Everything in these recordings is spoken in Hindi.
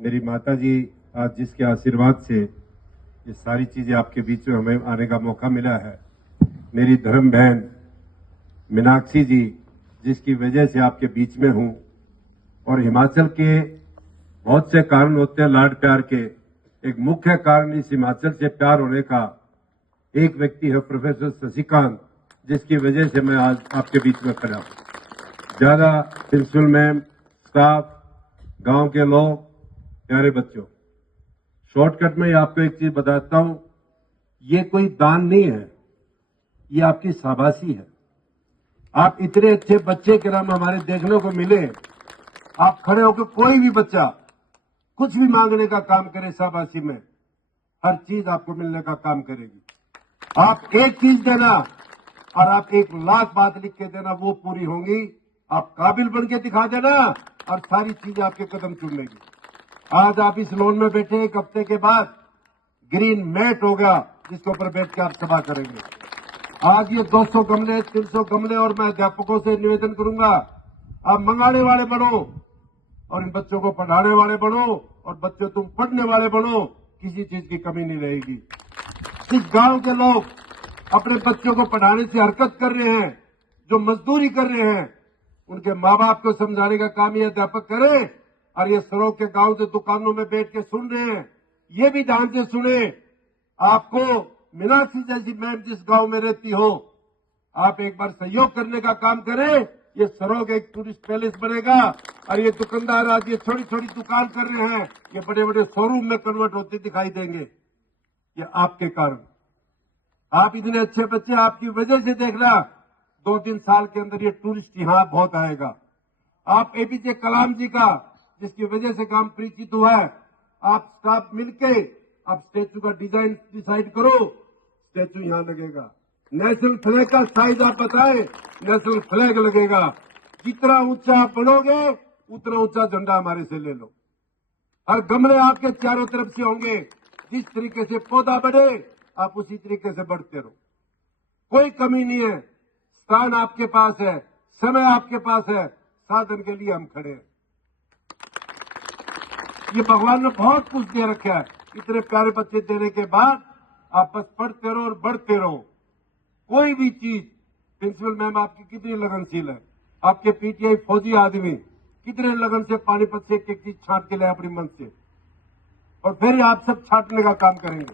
मेरी माता जी आज जिसके आशीर्वाद से ये सारी चीजें आपके बीच में हमें आने का मौका मिला है, मेरी धर्म बहन मीनाक्षी जी जिसकी वजह से आपके बीच में हूं, और हिमाचल के बहुत से कारण होते हैं लाड प्यार के, एक मुख्य कारण इस हिमाचल से प्यार होने का एक व्यक्ति है प्रोफेसर शशिकांत, जिसकी वजह से मैं आज आपके बीच में खड़ा हूं। ज्यादा प्रिंसिपल मैम, स्टाफ, गांव के लोग, प्यारे बच्चों, शॉर्टकट में आपको एक चीज बताता हूं, ये कोई दान नहीं है, ये आपकी शाबाशी है। आप इतने अच्छे बच्चे के नाम हमारे देखने को मिले, आप खड़े होकर कोई भी बच्चा कुछ भी मांगने का काम करे, शाबाशी में हर चीज आपको मिलने का काम करेगी। आप एक चीज देना और आप 1 लाख बात लिख के देना, वो पूरी होंगी। आप काबिल बन के दिखा देना और सारी चीजें आपके कदम चूम लेगी। आज आप इस लोन में बैठे, 1 हफ्ते के बाद ग्रीन मैट होगा जिसके ऊपर बैठ के आप सभा करेंगे। आज ये 200 गमले, 300 गमले, और मैं अध्यापकों से निवेदन करूंगा, आप मंगाने वाले बनो और इन बच्चों को पढ़ाने वाले बनो, और बच्चों तुम पढ़ने वाले बनो, किसी चीज की कमी नहीं रहेगी। इस गांव के लोग अपने बच्चों को पढ़ाने से हरकत कर रहे हैं, जो मजदूरी कर रहे हैं, उनके माँ बाप को समझाने का काम ये अध्यापक करें, और ये सरों के गांव से दुकानों में बैठ के सुन रहे हैं, ये भी ध्यान से सुने। आपको मीनाक्षी जैसी मैम जिस गांव में रहती हो, आप एक बार सहयोग करने का काम करें, ये सरोग एक टूरिस्ट पैलेस बनेगा, और ये दुकानदार आज ये छोटी छोटी दुकान कर रहे हैं, ये बड़े बड़े शोरूम में कन्वर्ट होते दिखाई देंगे। ये आपके कारण, आप इतने अच्छे बच्चे, आपकी वजह से देखना 2-3 साल के अंदर ये टूरिस्ट यहां बहुत आएगा। आप एपीजे कलाम जी का, जिसकी वजह से काम परिचित हुआ है, आप स्टाफ मिलके आप स्टैचू का डिजाइन डिसाइड करो, स्टैचू यहां लगेगा। नेशनल फ्लैग का साइज आप बताएं, नेशनल फ्लैग लगेगा। जितना ऊंचा आप बढ़ोगे उतना ऊंचा झंडा हमारे से ले लो। हर गमले आपके चारों तरफ से होंगे, जिस तरीके से पौधा बढ़े आप उसी तरीके से बढ़ते रहो, कोई कमी नहीं है। स्थान आपके पास है, समय आपके पास है, साधन के लिए हम खड़े हैं। ये भगवान ने बहुत कुछ दे रखा है, इतने प्यारे बच्चे देने के बाद आप बस पढ़ते रहो और बढ़ते रहो। कोई भी चीज, प्रिंसिपल मैम आपकी कितनी लगनशील है, आपके पीटीआई फौजी आदमी कितने लगन से पानीपत से एक चीज छांट के ले अपनी मन से, और फिर आप सब छांटने का काम करेंगे।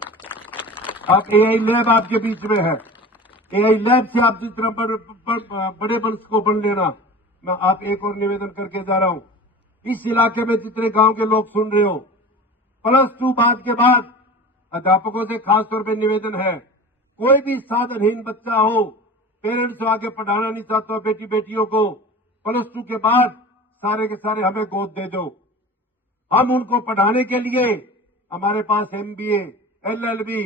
आप एआई लैब आपके बीच में है, एआई लैब से आप जितना बड़े बन को बन लेना। मैं आप एक और निवेदन करके जा रहा हूं, इस इलाके में जितने गांव के लोग सुन रहे हो, +2 बाद के बाद अध्यापकों से खासतौर पर निवेदन है, कोई भी साधनहीन बच्चा हो, पेरेंट्स आगे पढ़ाना नहीं चाहता बेटी बेटियों को, +2 के बाद सारे के सारे हमें गोद दे दो। हम उनको पढ़ाने के लिए, हमारे पास MBA, LLB,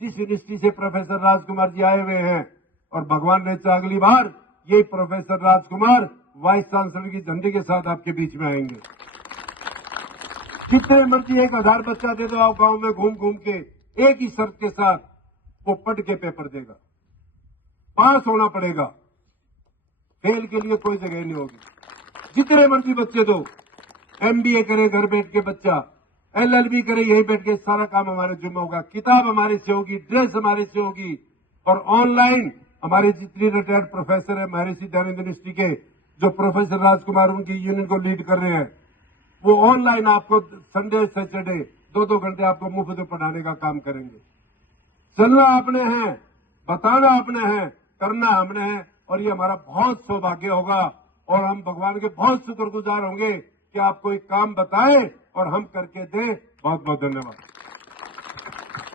जिस यूनिवर्सिटी से प्रोफेसर राजकुमार जी आए हुए हैं, और भगवान ने चाहा अगली बार यही प्रोफेसर राजकुमार वाइस चांसलर की झंडे के साथ आपके बीच में आएंगे। कितने मर्जी 1000 बच्चा दे दो आप गांव में घूम घूम के, एक ही शर्त के साथ, वो पढ़ के पेपर देगा, पास होना पड़ेगा, फेल के लिए कोई जगह नहीं होगी। जितने मर्जी बच्चे दो, MBA करे घर बैठ के बच्चा, LLB करे यही बैठ के, सारा काम हमारे जिम्मे होगा। किताब हमारे से होगी, ड्रेस हमारे से होगी, और ऑनलाइन हमारे जितनी रिटायर्ड प्रोफेसर है महर्षि दयानंद यूनिवर्सिटी के, जो प्रोफेसर राजकुमार उनकी यूनियन को लीड कर रहे हैं, वो ऑनलाइन आपको संडे सैटरडे 2-2 घंटे आपको मुफ्त में पढ़ाने का काम करेंगे। चलना आपने है, बताना आपने है, करना हमने है, और ये हमारा बहुत सौभाग्य होगा, और हम भगवान के बहुत शुक्रगुजार होंगे कि आपको एक काम बताएं और हम करके दें। बहुत बहुत धन्यवाद।